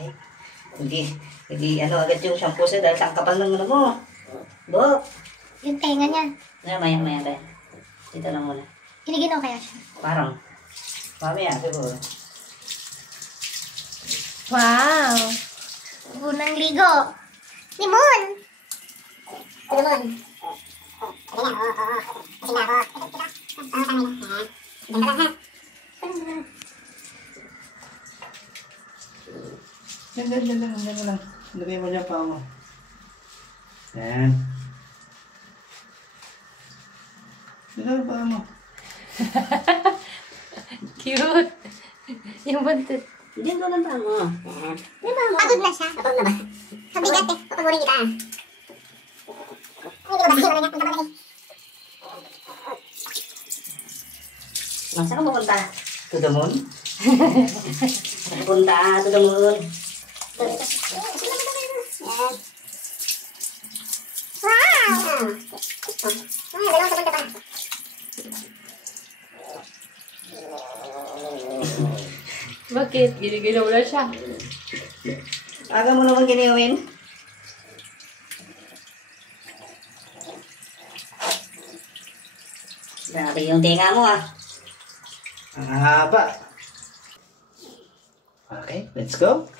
Ay, hindi ano agad yung shampoo sa'yo dahil sa kapal ng ano mo. Bo. Yung tenga niya. Maya tayo. Dito lang muna. Kiniginaw kaya siya? Parang. Mamaya siguro. Wow! Unang ligo. Limon! Limon. Yan lang. Lagay mo dyan pa mo. Yan. Lagay pa mo. Cute! Yung buntot. Diyan ko lang pa mo. Yan. Diyan pa mo. Pagod na siya. Pagod na ba? Mabigat eh. Papagurin kita. Hindi ko ba kasi Saan ka pupunta? To the moon? Pupunta to the moon. Yan. Wow! Dalawang segundo pa. Bakit? Ginigilaw na siya. Aga mo naman giniwin. Grabe yung tinga mo ah. Ang haba. Okay, let's go.